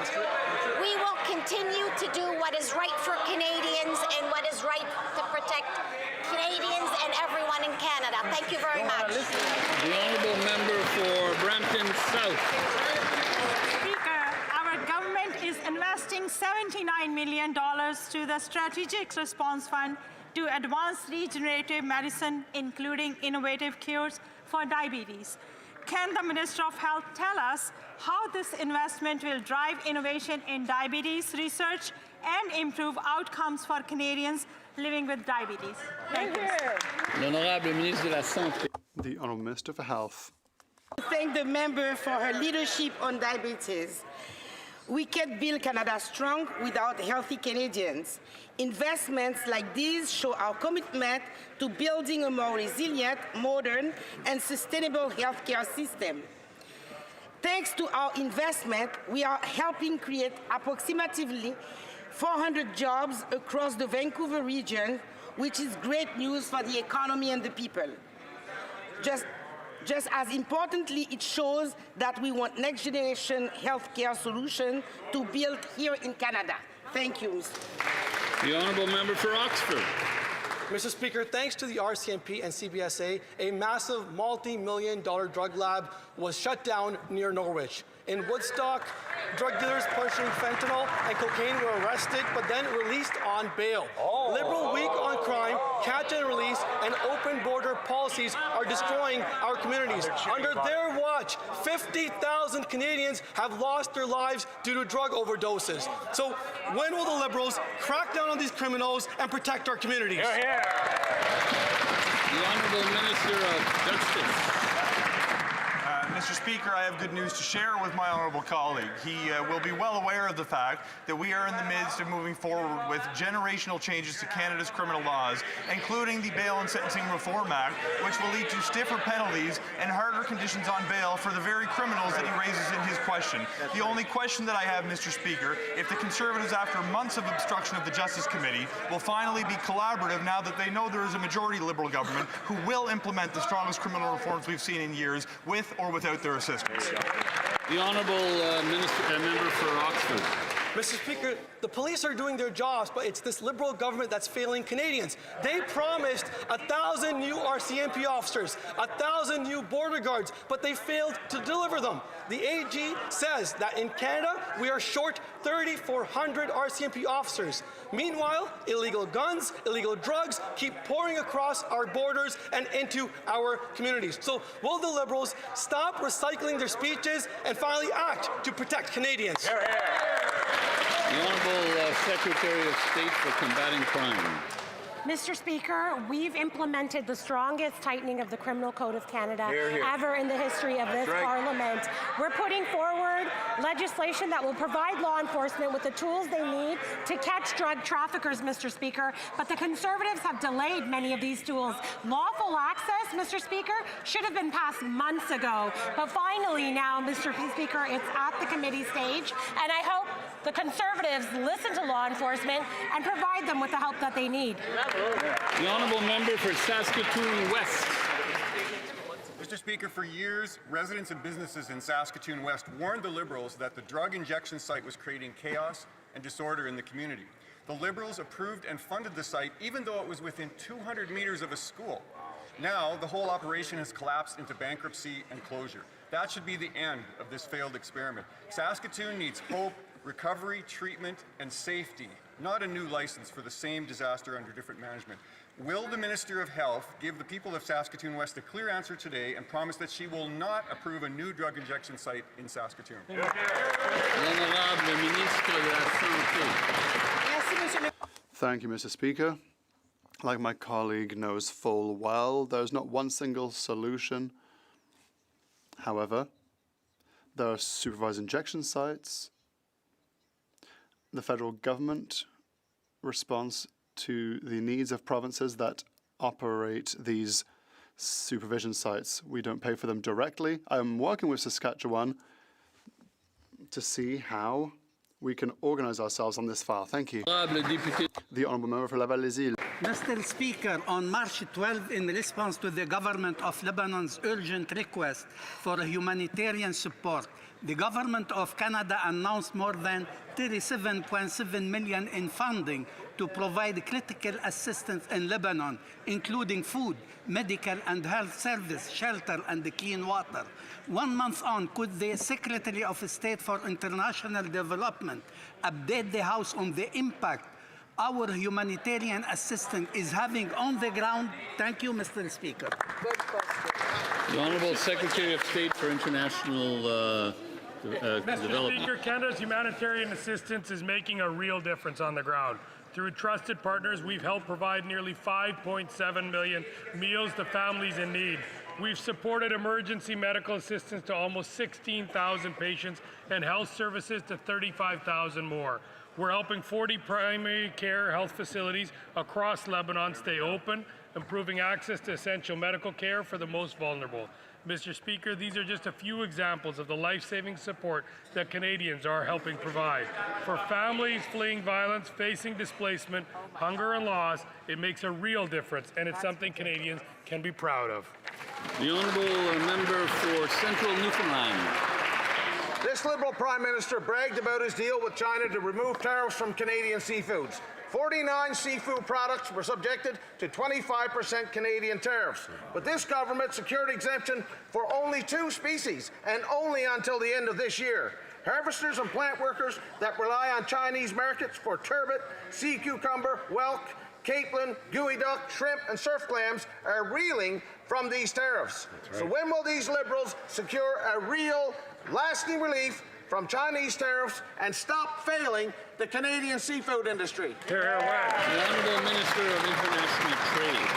We will continue to do what is right for Canadians and what is right to protect Canadians and everyone in Canada. Thank you very much. The Honourable Member for Brampton South. Speaker, our government is investing $79 million to the Strategic Response Fund to advance regenerative medicine, including innovative cures for diabetes. Can the Minister of Health tell us how this investment will drive innovation in diabetes research and improve outcomes for Canadians living with diabetes? Thank you. L'Honorable Ministre de la Santé. The Honourable Minister for Health. Thank the member for her leadership on diabetes. We can't build Canada strong without healthy Canadians. Investments like these show our commitment to building a more resilient, modern, and sustainable healthcare system. Thanks to our investment, we are helping create approximately 400 jobs across the Vancouver region, which is great news for the economy and the people. Just as importantly, it shows that we want next-generation healthcare solutions to build here in Canada. Thank you. The Honourable Member for Oxford. Mr. Speaker, thanks to the RCMP and CBSA, a massive multi-million-dollar drug lab was shut down near Norwich. In Woodstock, drug dealers pushing fentanyl and cocaine were arrested but then released on bail. Liberal weak on crime, catch and release, and open border policies are destroying our communities. Under their watch, 50,000 Canadians have lost their lives due to drug overdoses. So when will the Liberals crack down on these criminals and protect our communities? The Honourable Minister of Justice. Mr. Speaker, I have good news to share with my honourable colleague. He will be well aware of the fact that we are in the midst of moving forward with generational changes to Canada's criminal laws, including the Bail and Sentencing Reform Act, which will lead to stiffer penalties and harder conditions on bail for the very criminals that he raises in his question. The only question that I have, Mr. Speaker, if the Conservatives, after months of obstruction of the Justice Committee, will finally be collaborative now that they know there is a majority Liberal government who will implement the strongest criminal reforms we've seen in years, with or without their assistance. The Honourable Member for Oxford. Mr. Speaker, the police are doing their jobs, but it's this Liberal government that's failing Canadians. They promised 1,000 new RCMP officers, 1,000 new border guards, but they failed to deliver them. The AG says that in Canada, we are short 3,400 RCMP officers. Meanwhile, illegal guns, illegal drugs keep pouring across our borders and into our communities. So will the Liberals stop recycling their speeches and finally act to protect Canadians? The Honourable Secretary of State for Combating Crime. Mr. Speaker, we've implemented the strongest tightening of the Criminal Code of Canada ever in the history of this Parliament. We're putting forward legislation that will provide law enforcement with the tools they need to catch drug traffickers, Mr. Speaker, but the Conservatives have delayed many of these tools. Lawful access, Mr. Speaker, should have been passed months ago, but finally now, Mr. Speaker, it's at the committee stage, and I hope the Conservatives listen to law enforcement and provide them with the help that they need. The Honourable Member for Saskatoon West. Mr. Speaker, for years, residents and businesses in Saskatoon West warned the Liberals that the drug injection site was creating chaos and disorder in the community. The Liberals approved and funded the site even though it was within 200 meters of a school. Now, the whole operation has collapsed into bankruptcy and closure. That should be the end of this failed experiment. Saskatoon needs hope, recovery, treatment, and safety, not a new license for the same disaster under different management. Will the Minister of Health give the people of Saskatoon West a clear answer today and promise that she will not approve a new drug injection site in Saskatoon? Thank you, Mr. Speaker. Like my colleague knows full well, there's not one single solution. However, there are supervised injection sites. The federal government responds to the needs of provinces that operate these supervision sites. We don't pay for them directly. I'm working with Saskatchewan to see how we can organize ourselves on this file. Thank you. The Honourable Member for Laval-les-Îles. Mr. Speaker, on March 12, in response to the government of Lebanon's urgent request for humanitarian support, the government of Canada announced more than $37.7 million in funding to provide critical assistance in Lebanon, including food, medical and health service, shelter, and clean water. 1 month on, could the Secretary of State for International Development update the House on the impact our humanitarian assistance is having on the ground? Thank you, Mr. Speaker. The Honourable Secretary of State for International Mr. Development. Speaker, Canada's humanitarian assistance is making a real difference on the ground. Through trusted partners, we've helped provide nearly 5.7 million meals to families in need. We've supported emergency medical assistance to almost 16,000 patients and health services to 35,000 more. We're helping 40 primary care health facilities across Lebanon stay open, improving access to essential medical care for the most vulnerable. Mr. Speaker, these are just a few examples of the life-saving support that Canadians are helping provide. For families fleeing violence, facing displacement, hunger and loss, it makes a real difference, and it's something Canadians can be proud of. The Honourable Member for Central Newfoundland. This Liberal Prime Minister bragged about his deal with China to remove tariffs from Canadian seafoods. 49 seafood products were subjected to 25% Canadian tariffs. But this government secured exemption for only 2 species, and only until the end of this year. Harvesters and plant workers that rely on Chinese markets for turbot, sea cucumber, whelk, capelin, geoduck, shrimp, and surf clams are reeling from these tariffs. Right. So when will these Liberals secure a real, lasting relief from Chinese tariffs and stop failing the Canadian seafood industry? The Honourable Minister of International Trade.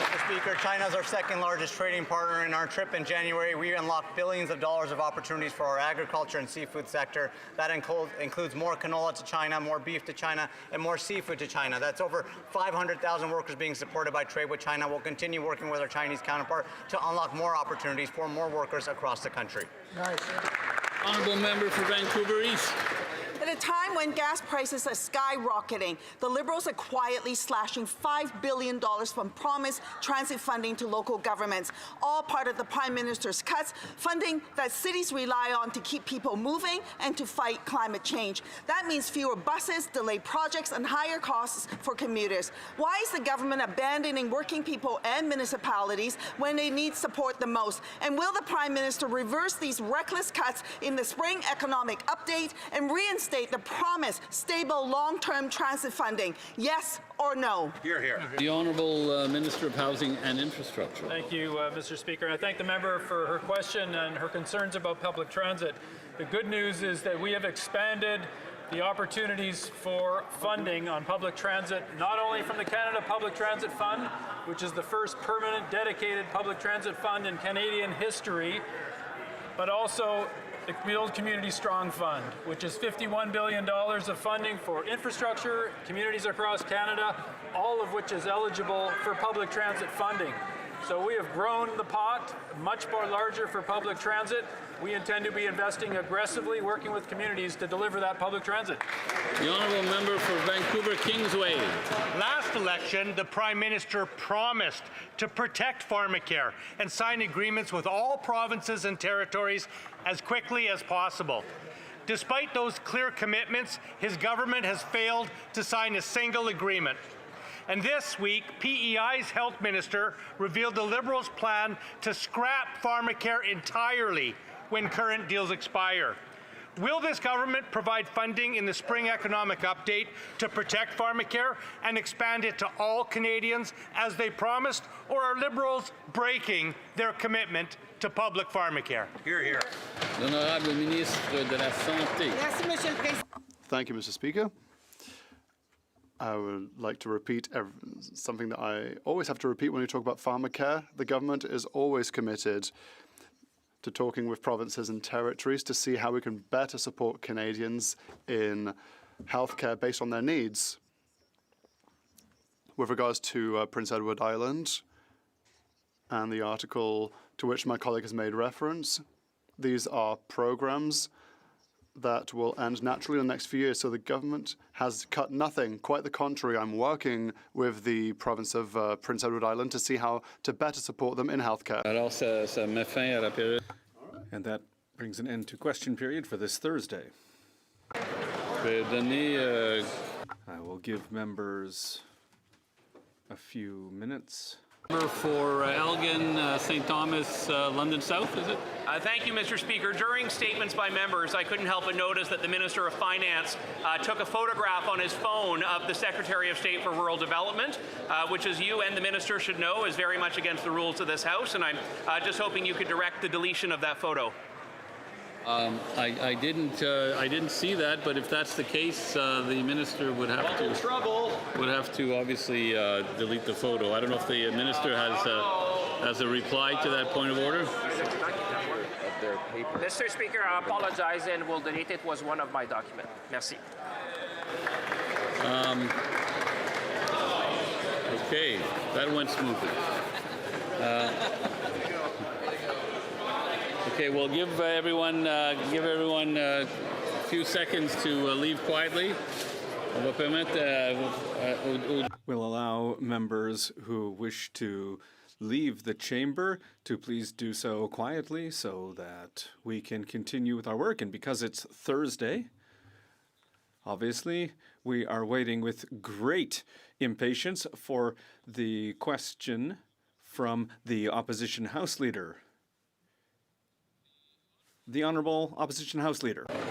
Mr. Speaker, China is our second largest trading partner. In our trip in January, we unlocked billions of dollars of opportunities for our agriculture and seafood sector. That includes more canola to China, more beef to China, and more seafood to China. That's over 500,000 workers being supported by trade with China. We'll continue working with our Chinese counterpart to unlock more opportunities for more workers across the country. Nice. Honourable Member for Vancouver East. At a time when gas prices are skyrocketing, the Liberals are quietly slashing $5 billion from promised transit funding to local governments, all part of the Prime Minister's cuts, funding that cities rely on to keep people moving and to fight climate change. That means fewer buses, delayed projects, and higher costs for commuters. Why is the government abandoning working people and municipalities when they need support the most? And will the Prime Minister reverse these reckless cuts in the spring economic update and reinstate the promised stable long-term transit funding? Yes or no? Hear, hear. The Honourable Minister of Housing and Infrastructure. Thank you, Mr. Speaker. I thank the member for her question and her concerns about public transit. The good news is that we have expanded the opportunities for funding on public transit, not only from the Canada Public Transit Fund, which is the first permanent dedicated public transit fund in Canadian history, but also the Build Community Strong Fund, which is $51 billion of funding for infrastructure, communities across Canada, all of which is eligible for public transit funding. So we have grown the pot much more larger for public transit. We intend to be investing aggressively, working with communities to deliver that public transit. The honourable member for Vancouver Kingsway. Last election, the Prime Minister promised to protect Pharmacare and sign agreements with all provinces and territories as quickly as possible. Despite those clear commitments, his government has failed to sign a single agreement. And this week, PEI's health minister revealed the Liberals' plan to scrap Pharmacare entirely when current deals expire. Will this government provide funding in the spring economic update to protect Pharmacare and expand it to all Canadians as they promised, or are Liberals breaking their commitment to public Pharmacare? Hear, hear. L'honorable ministre de la Santé. Thank you, Mr. Speaker. I would like to repeat something that I always have to repeat when we talk about Pharmacare. The government is always committed to talking with provinces and territories to see how we can better support Canadians in healthcare based on their needs. With regards to Prince Edward Island and the article to which my colleague has made reference, these are programs that will end naturally in the next few years. So the government has cut nothing. Quite the contrary, I'm working with the province of Prince Edward Island to see how to better support them in healthcare. And that brings an end to question period for this Thursday. I will give members a few minutes. Member for Elgin, St. Thomas, London South, is it? Thank you, Mr. Speaker. During statements by members, I couldn't help but notice that the Minister of Finance took a photograph on his phone of the Secretary of State for Rural Development, which, as you and the Minister should know, is very much against the rules of this House, and I'm just hoping you could direct the deletion of that photo. I didn't see that, but if that's the case, the minister would have to obviously delete the photo. I don't know if the minister has a reply to that point of order. Mr. Speaker, I apologize and will delete it. It was one of my documents. Merci. Okay, that went smoothly. Okay, we'll give everyone a few seconds to leave quietly. We'll allow members who wish to leave the chamber to please do so quietly so that we can continue with our work. And because it's Thursday, obviously, we are waiting with great impatience for the question from the Opposition House Leader. The Honourable Opposition House Leader. Thank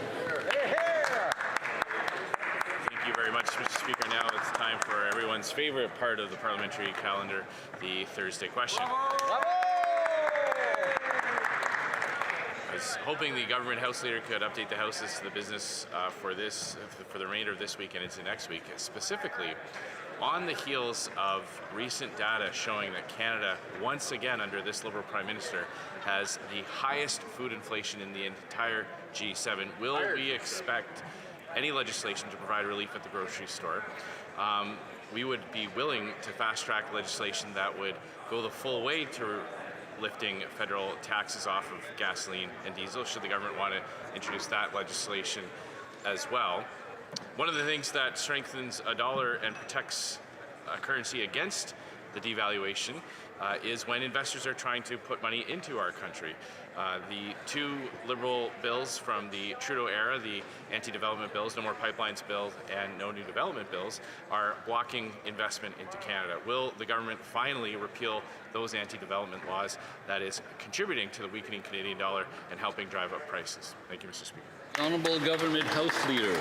you very much, Mr. Speaker. Now it's time for everyone's favorite part of the parliamentary calendar, the Thursday question. I was hoping the government House Leader could update the House as to the business for the remainder of this week and into next week, specifically on the heels of recent data showing that Canada, once again under this Liberal Prime Minister, has the highest food inflation in the entire G7. Will we expect any legislation to provide relief at the grocery store? We would be willing to fast-track legislation that would go the full way to lifting federal taxes off of gasoline and diesel, should the government want to introduce that legislation as well. One of the things that strengthens a dollar and protects a currency against the devaluation is when investors are trying to put money into our country. The two Liberal bills from the Trudeau era, the anti-development bills, No More Pipelines bill and No New Development bills, are blocking investment into Canada. Will the government finally repeal those anti-development laws that is contributing to the weakening Canadian dollar and helping drive up prices? Thank you, Mr. Speaker. Honourable Government House Leader.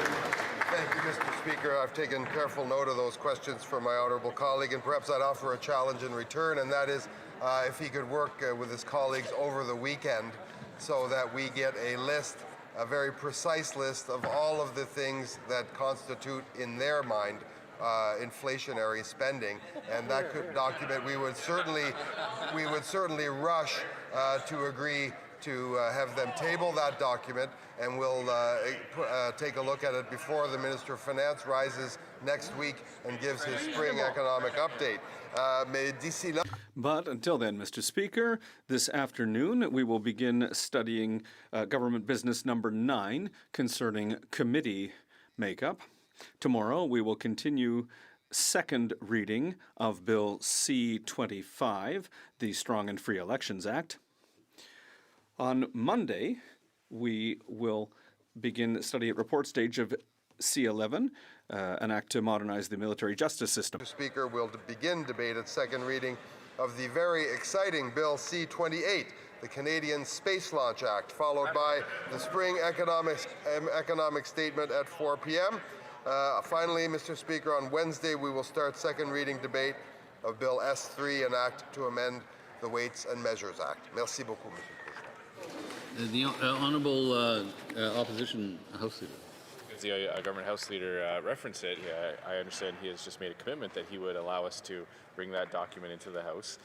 Thank you, Mr. Speaker. I've taken careful note of those questions from my honourable colleague, and perhaps I'd offer a challenge in return, and that is if he could work with his colleagues over the weekend so that we get a list, a very precise list of all of the things that constitute, in their mind, inflationary spending, and that could document. We would certainly rush to agree to have them table that document, and we'll take a look at it before the Minister of Finance rises next week and gives his spring economic update. Mais d'ici là... But until then, Mr. Speaker, this afternoon we will begin studying Government Business number 9 concerning committee makeup. Tomorrow we will continue second reading of Bill C-25, the Strong and Free Elections Act. On Monday, we will begin study at report stage of C-11, an act to modernize the military justice system. Mr. Speaker, we'll begin debate at second reading of the very exciting Bill C-28, the Canadian Space Launch Act, followed by the spring economic statement at 4 p.m. Finally, Mr. Speaker, on Wednesday we will start second reading debate of Bill S-3, an act to amend the Weights and Measures Act. Merci beaucoup, Mr. President. The Honourable Opposition House Leader. As the Government House Leader referenced it, I understand he has just made a commitment that he would allow us to bring that document into the House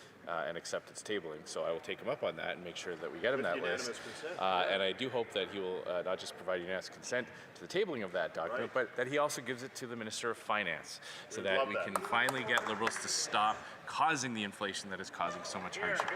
and accept its tabling. So I will take him up on that and make sure that we get him that list. And I do hope that he will not just provide unanimous consent to the tabling of that document, but that he also gives it to the Minister of Finance so that we can finally get Liberals to stop causing the inflation that is causing so much hardship.